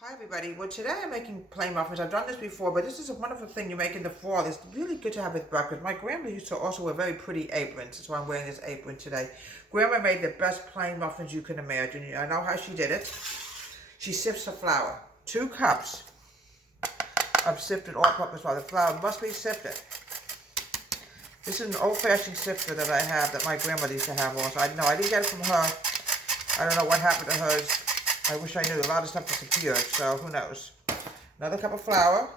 Hi everybody. Well, today I'm making plain muffins. I've done this before, but this is a wonderful thing you make in the fall. It's really good to have with breakfast. My grandma used to also wear very pretty aprons. That's why I'm wearing this apron today. Grandma made the best plain muffins you can imagine. I know how she did it. She sifts her flour. 2 cups of sifted all-purpose flour. The flour must be sifted. This is an old-fashioned sifter that I have that my grandmother used to have also. I didn't get it from her. I don't know what happened to hers. I wish I knew. A lot of stuff disappeared, so who knows. Another cup of flour.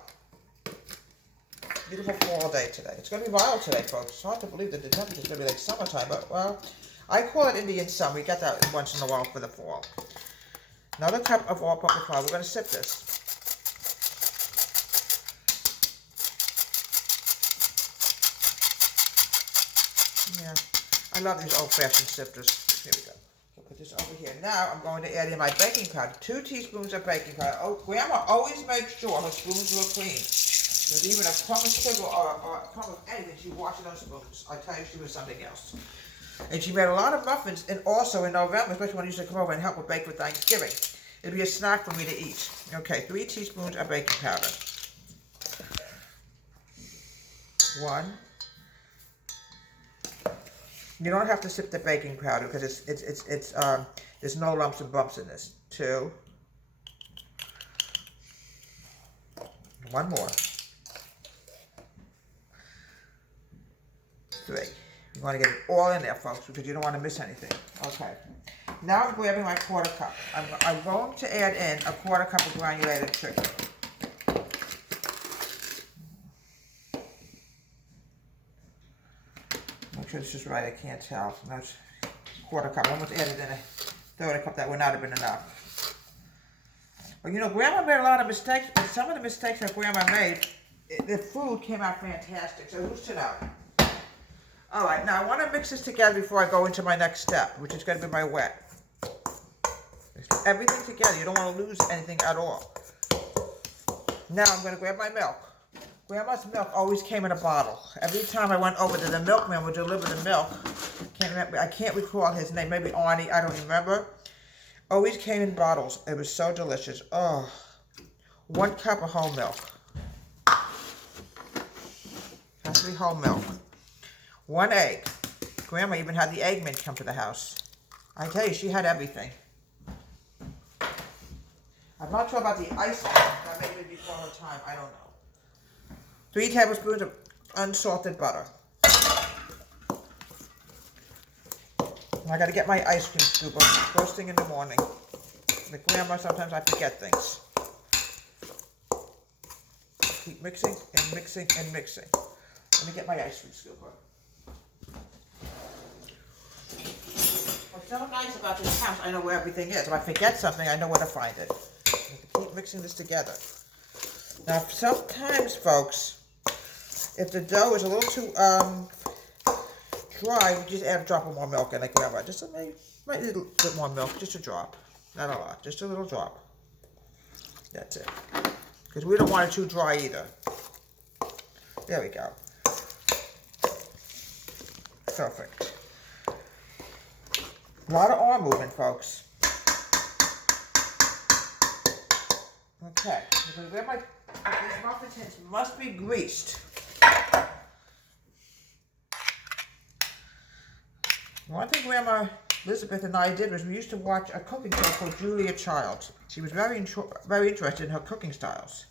Beautiful fall day today. It's going to be mild today, folks. It's hard to believe that the temperature is going to be like summertime, but, well, I call it Indian summer. We get that once in a while for the fall. Another cup of all-purpose flour. We're going to sift this. Yeah, I love these old-fashioned sifters. Here we go. Put this over here. Now I'm going to add in my baking powder. 2 teaspoons of baking powder. Oh, Grandma always makes sure her spoons are clean. There's even a crumb of sugar or a crumb of anything, she washes those spoons. I tell you, she was something else. And she made a lot of muffins, and also in November, especially when I used to come over and help her bake for Thanksgiving. It'd be a snack for me to eat. Okay, 3 teaspoons of baking powder. 1. You don't have to sip the baking powder because there's no lumps and bumps in this. 2. 1 more. 3. You want to get it all in there, folks, because you don't want to miss anything. Okay. Now I'm grabbing my 1/4 cup. I'm going to add in a 1/4 cup of granulated sugar. Make sure this is right. I can't tell. So that's 1/4 cup. I almost added in a 1/3 cup. That would not have been enough. But you know, Grandma made a lot of mistakes. But some of the mistakes that Grandma made, the food came out fantastic. So who's to know? All right. Now I want to mix this together before I go into my next step, which is going to be my wet. Mix everything together. You don't want to lose anything at all. Now I'm going to grab my milk. Grandma's milk always came in a bottle. Every time I went over there, the milkman would deliver the milk. I can't recall his name. Maybe Arnie. I don't remember. Always came in bottles. It was so delicious. Oh, 1 cup of whole milk. Has to be whole milk. 1 egg. Grandma even had the eggman come to the house. I tell you, she had everything. I'm not sure about the ice cream. That may be before her time. I don't know. 3 tablespoons of unsalted butter. I got to get my ice cream scoop first thing in the morning. Like Grandma, sometimes I forget things. Keep mixing and mixing and mixing. Let me get my ice cream scooper. What's so nice about this house, I know where everything is. If I forget something, I know where to find it. I have to keep mixing this together. Now, sometimes, folks, if the dough is a little too dry, we just add a drop of more milk in, like Grandma. Just might need a little bit more milk, just a drop. Not a lot, just a little drop. That's it. Because we don't want it too dry either. There we go. Perfect. A lot of arm movement, folks. Okay. These muffin tins must be greased. One thing Grandma Elizabeth and I did was we used to watch a cooking show called Julia Child. She was very interested in her cooking styles.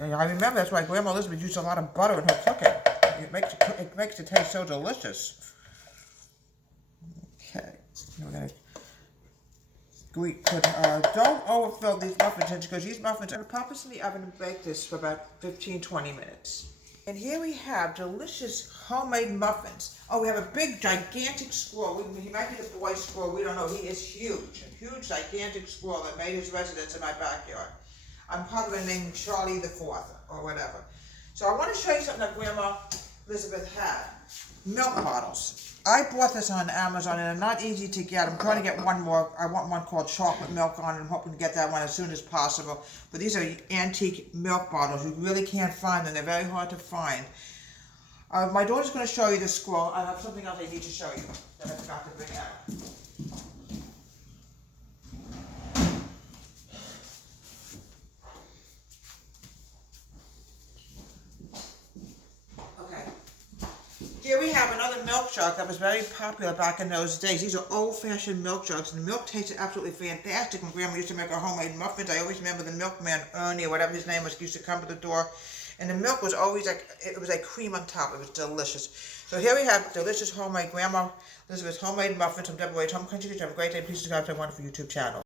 And I remember that's why Grandma Elizabeth used a lot of butter in her cooking. It makes it taste so delicious. Okay, we're gonna don't overfill these muffin tins because these muffins are going to pop this in the oven and bake this for about 15-20 minutes. And here we have delicious homemade muffins. Oh, we have a big, gigantic squirrel. He might be the boy squirrel. We don't know. He is huge. A huge, gigantic squirrel that made his residence in my backyard. I'm probably going to name him Charlie the 4th or whatever. So I want to show you something that Grandma Elizabeth had. Milk bottles. I bought this on Amazon and they're not easy to get. I'm trying to get one more. I want one called chocolate milk on it. I'm hoping to get that one as soon as possible. But these are antique milk bottles. You really can't find them. They're very hard to find. My daughter's going to show you the scroll. I have something else I need to show you that I forgot to bring out. Okay. Here we have another milk jug that was very popular back in those days. These are old-fashioned milk jugs, and the milk tasted absolutely fantastic when Grandma used to make her homemade muffins. I always remember the milkman, Ernie, or whatever his name was, used to come to the door, and the milk was always like, it was like cream on top. It was delicious. So here we have delicious homemade Grandma Elizabeth's homemade muffins from Deborah Wade's Home Country Kitchen. Have a great day. Please subscribe to my wonderful YouTube channel.